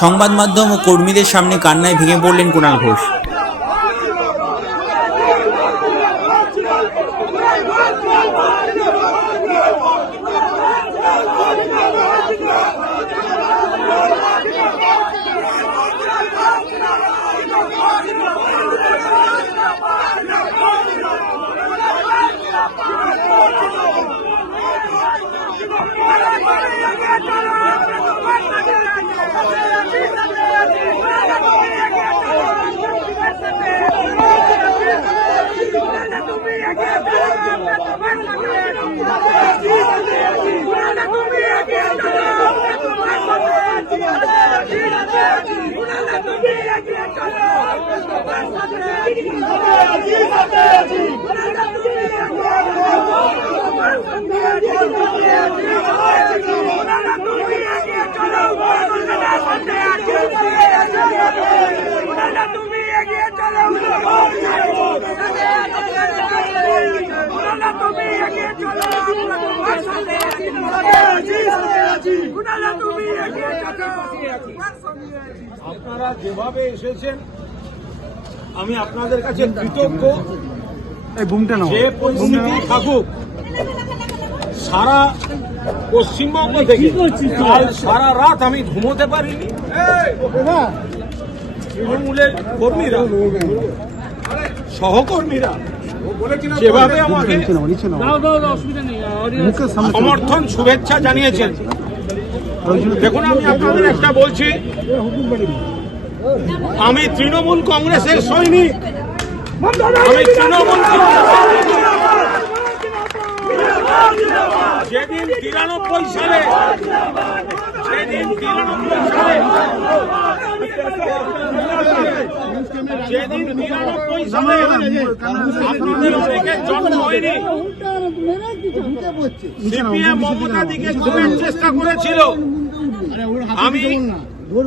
সংবাদ মাধ্যম ও কর্মীদের সামনে কান্নায় ভেঙে পড়লেন কুণাল ঘোষ। আপনারা যেভাবে এসেছেন আমি আপনাদের কাছে কৃতজ্ঞ। যে পরিস্থিতি থাকুক, সারা পশ্চিমবঙ্গ থেকে কাল সারা রাত আমি ঘুমোতে পারিনি। তৃণমূলের কর্মীরা, সহকর্মীরা যেভাবে আমাকে সমর্থন শুভেচ্ছা জানিয়েছেন, দেখুন আমি আপনাদের একটা বলছি, আমি তৃণমূল কংগ্রেসের সৈনিক। আমি তৃণমূল যেদিন 93 সালে আপনাদের অনেকের জন্ম হয়নি, সিপিএম মমতাদিকে খুনের চেষ্টা করেছিল। আমি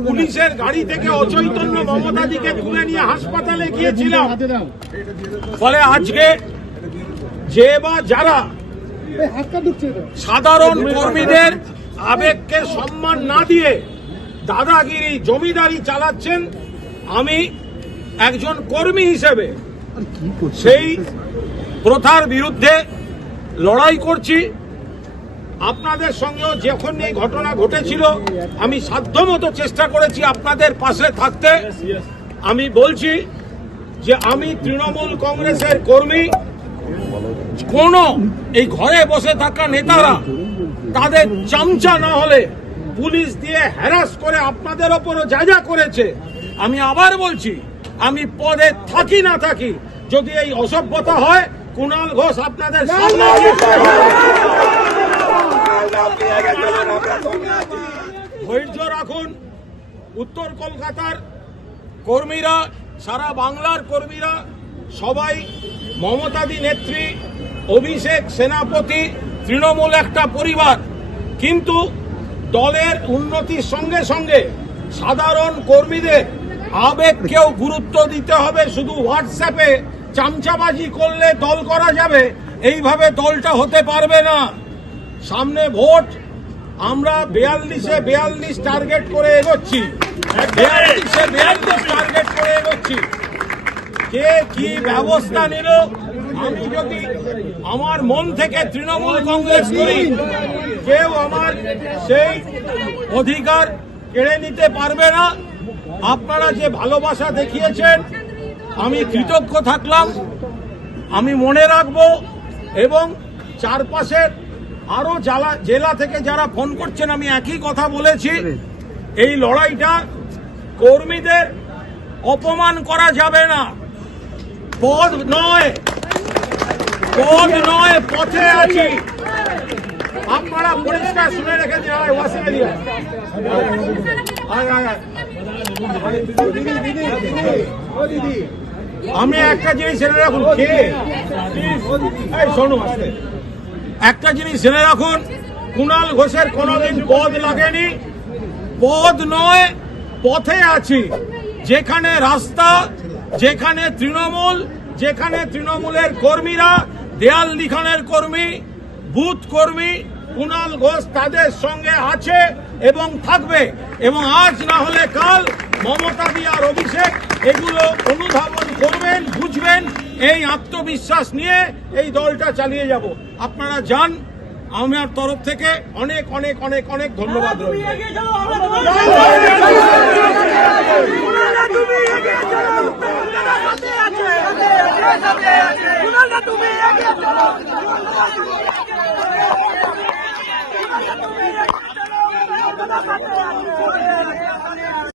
পুলিশের গাড়ি থেকে অচৈতন্য মমতাদিকে তুলে নিয়ে হাসপাতালে গিয়েছিলাম। ফলে আজকে যে বা যারা সাধারণ কর্মীদের আবেগকে সম্মান না দিয়ে দাদাগিরি জমিদারি চালাচ্ছেন, আমি একজন কর্মী হিসেবে সেই প্রথার বিরুদ্ধে লড়াই করছি। আপনাদের সঙ্গেও যখন এই ঘটনা ঘটেছিল আমি সাধ্যমতো চেষ্টা করেছি আপনাদের পাশে থাকতে। আমি বলছি যে আমি তৃণমূল কংগ্রেসের কর্মী। কোন এই ঘরে বসে থাকা নেতারা তাদের চামচা না হলে পুলিশ দিয়ে হ্যারাস করে আপনাদের ওপরও যা যা করেছে, আমি আবার বলছি, আমি পদে থাকি না থাকি, যদি এই অসভ্যতা হয়, কুণাল ঘোষ আপনাদের সামনে ধৈর্য রাখুন। উত্তর কলকাতার কর্মীরা, সারা বাংলার কর্মীরা সবাই মমতাদি নেত্রী, অভিষেক সেনাপতি, তৃণমূল একটা পরিবার। কিন্তু দলের উন্নতির সঙ্গে সঙ্গে সাধারণ কর্মীদের আবেগকেও গুরুত্ব দিতে হবে। শুধু হোয়াটসঅ্যাপে চামচাবাজি করলে দল করা যাবে, এইভাবে দলটা হতে পারবে না। সামনে ভোট, আমরা 42 টার্গেট করে এগোচ্ছি, 42 টার্গেট করে এগোচ্ছি। কে কি ব্যবস্থা নিল, আমি যদি আমার মন থেকে তৃণমূল কংগ্রেস করি, কেউ আমার সেই অধিকার কেড়ে নিতে পারবে না। আপনারা যে ভালোবাসা দেখিয়েছেন আমি কৃতজ্ঞ থাকলাম, আমি মনে রাখব। এবং চারপাশের আরো জেলা থেকে যারা ফোন করছেন আমি একই কথা বলেছি, এই লড়াইটা কর্মীদের অপমান করা যাবে না। পদ নয়, পথে আছি। আপনারা পরিষ্কার শুনে রেখেছেন। আমি একটা জিনিস জেনে রাখুন, একটা জিনিস জেনে রাখুন, কুণাল ঘোষের কোনোদিন পদ লাগেনি। পদ নয়, পথে আছি। যেখানে রাস্তা, যেখানে তৃণমূল, যেখানে তৃণমূলের কর্মীরা, দেয়াল লিখনের কর্মী, বুথ কর্মী, কুণাল ঘোষ তাদের সঙ্গে আছে এবং থাকবে, এবং আজ না হলে কাল মমতা দি আর অভিষেক এগুলো অনুধাবন করবেন, বুঝবেন। এই আত্মবিশ্বাস নিয়ে এই দলটা চালিয়ে যাব। আপনারা যান, আমার তরফ থেকে অনেক অনেক অনেক অনেক ধন্যবাদ রইল। তুমি